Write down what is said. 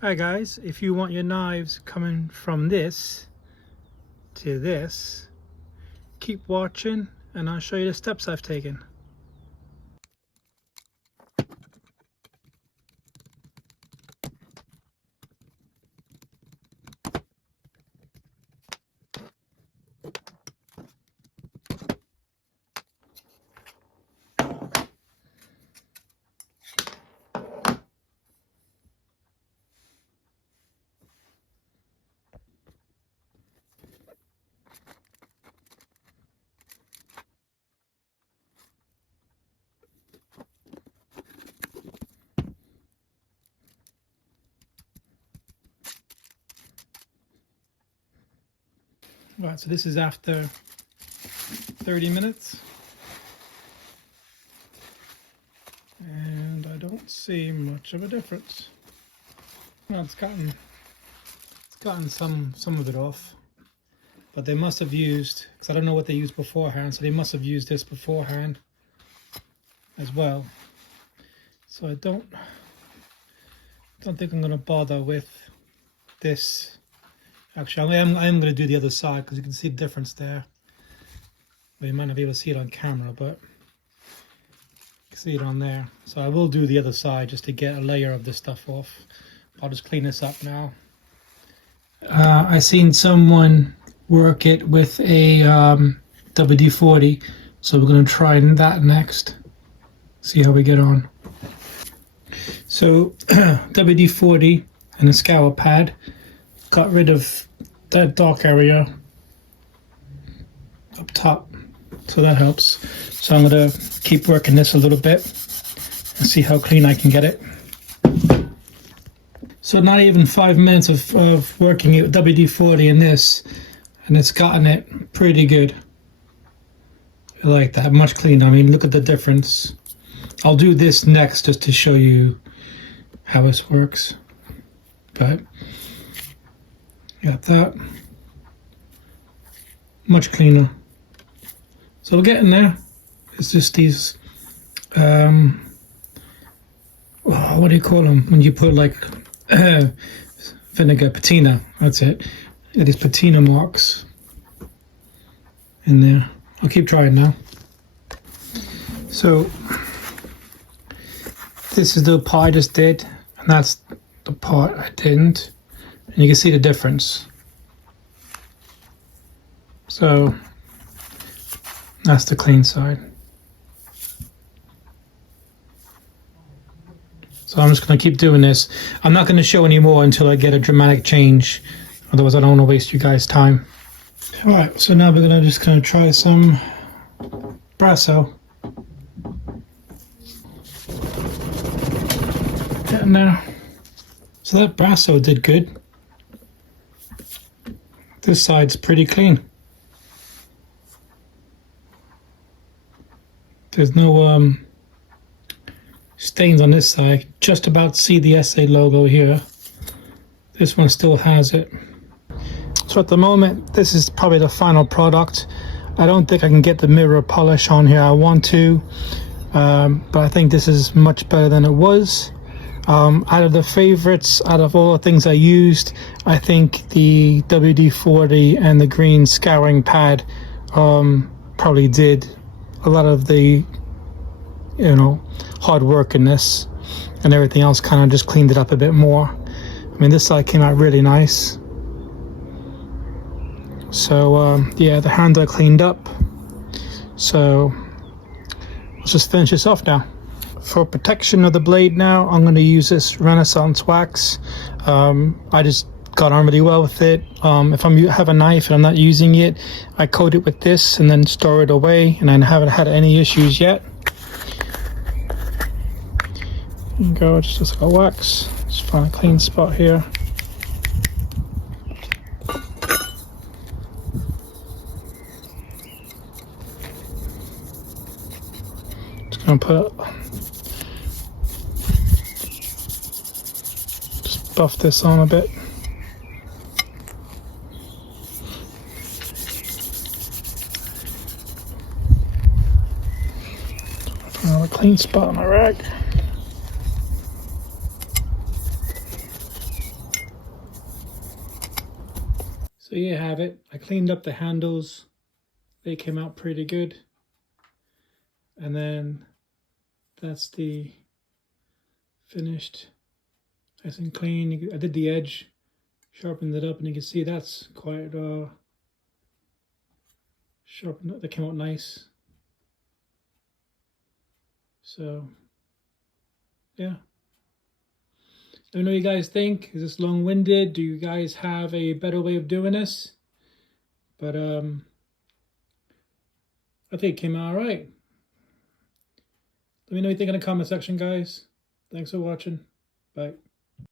Hi guys, if you want your knives coming from this to this, keep watching and I'll show you the steps I've taken. Right, so this is after 30 minutes. And I don't see much of a difference. Well, it's gotten some of it off. But they must have used, because I don't know what they used beforehand, so they must have used this beforehand as well. So I don't think I'm going to bother with this. Actually, I am going to do the other side because you can see the difference there. Well, you might not be able to see it on camera, but you can see it on there. So I will do the other side just to get a layer of this stuff off. I'll just clean this up now. I seen someone work it with a WD-40, so we're going to try that next. See how we get on. So WD-40 and a scour pad got rid of that dark area up top, so that helps. So I'm going to keep working this a little bit and see how clean I can get it. So not even 5 minutes of working it with WD-40 in this, and it's gotten it pretty good. I like that, much cleaner. I mean, look at the difference. I'll do this next just to show you how this works. But got that. Much cleaner. So we're getting there. It's just these, what do you call them? When you put like vinegar, patina, that's it. These patina marks in there. I'll keep trying now. So this is the part I just did, and that's the part I didn't. And you can see the difference. So that's the clean side. So I'm just going to keep doing this. I'm not going to show any more until I get a dramatic change. Otherwise I don't want to waste you guys' time. Alright, so now we're just going to try some Brasso. Getting there. So that Brasso did good. This side's pretty clean. There's no stains on this side. Just about see the Esee logo here. This one still has it. So at the moment, this is probably the final product. I don't think I can get the mirror polish on here. I want to, but I think this is much better than it was. Out of the favorites, out of all the things I used, I think the WD-40 and the green scouring pad probably did a lot of the, hard work in this, and everything else kind of just cleaned it up a bit more. I mean, this side came out really nice. So yeah, the handle cleaned up. So let's just finish this off now. For protection of the blade now, I'm going to use this Renaissance wax. I just got on really well with it. If I have a knife and I'm not using it, I coat it with this and then store it away, and I haven't had any issues yet. There you go, it's just like a wax. Just find a clean spot here. Just gonna put, just buff this on a bit. Find another clean spot on my rag. So here you have it. I cleaned up the handles. They came out pretty good. And then that's the finished, nice and clean. I did the edge, sharpened it up, and you can see that's quite sharpened. That came out nice. So yeah, let me know what you guys think. Is this long-winded? Do you guys have a better way of doing this? But I think it came out all right. Let me know what you think in the comment section, guys. Thanks for watching. Bye.